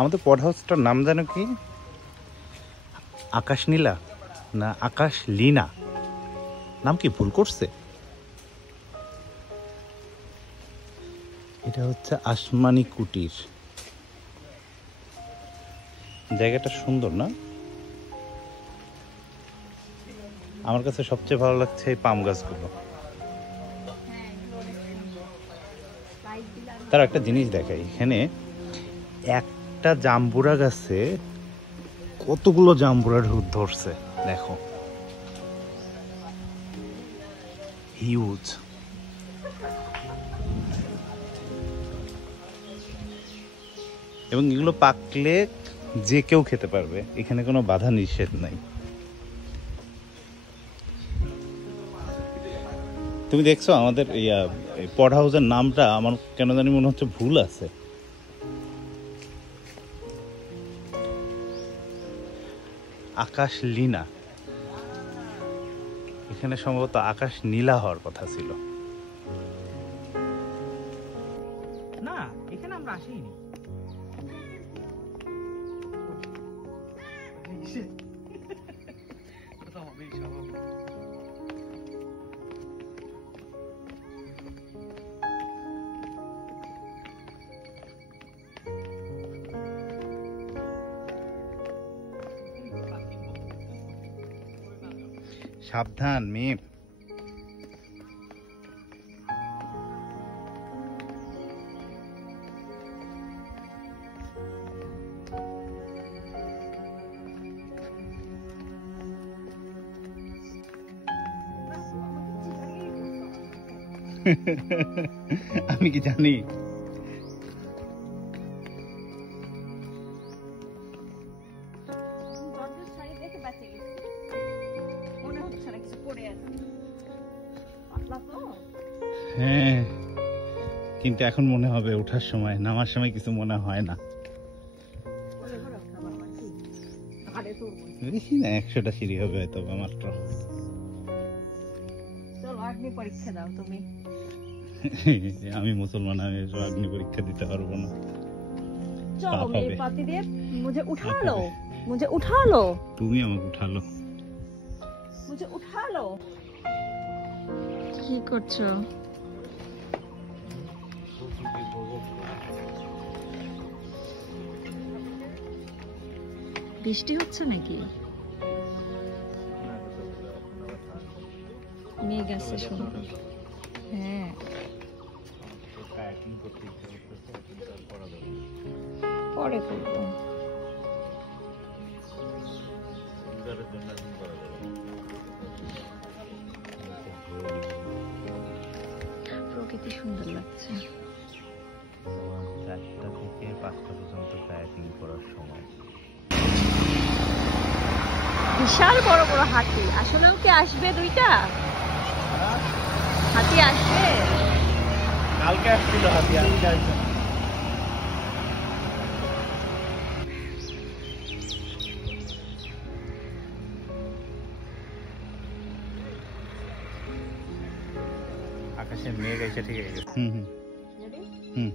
আমাদের পড হাউসটার নাম জানো কি? আকাশ নীলা না আকাশ লীনা? নাম কি ভুল করছে? এটা হচ্ছে আসমানি কুটির। জায়গাটা সুন্দর না? আমার কাছে সবচেয়ে ভালো লাগছে এই পাম গাছগুলো। তার একটা জিনিস দেখাই, এখানে একটা জাম্বুরা গাছে কতগুলো জাম্বুরা ধরছে দেখো, হিউজ। এবং এগুলো পাকলে যে কেউ খেতে পারবে, এখানে কোনো বাধা নিষেধ নাই। তুমি দেখছো আমাদের পড হাউসের নামটা আমার কেন জানি মনে হচ্ছে ভুল আছে। আকাশ লীনা, এখানে সম্ভবত আকাশ নীলা হওয়ার কথা ছিল। না, এখানে আমরা আসিনি। সাবধান মেয়ে। আমি কি জানি? হ্যাঁ, কিন্তু এখন মনে হবে ওঠার সময়, নামার সময় কিছু মনে হয় না। বেশি না, 100টা সিঁড়ি হবে হয়তো মাত্র। পরীক্ষা দাও তুমি। আমি মুসলমান, আমি অগ্নি পরীক্ষা দিতে পারবো না। চলো মেরে পাতি দিয়ে मुझे उठा लो, मुझे उठा लो। তুমি আমাকে উঠালো। मुझे उठा लो। কি করছো? বৃষ্টি হচ্ছে নাকি? মেঘ আছে সুন্দর। হ্যাঁ, পরে করবো। প্রকৃতি সুন্দর লাগছে। 4টা থেকে 5টা পর্যন্ত কায়াকিং করার সময়। বিশাল বড় বড় হাতি। আসলেও কি আসবে 2টা? হাতি আসবে? কালকে আসছিল হাতি, আজকে আসবে না। আকাশে মেঘ এসে ঠিক আছে। হুম।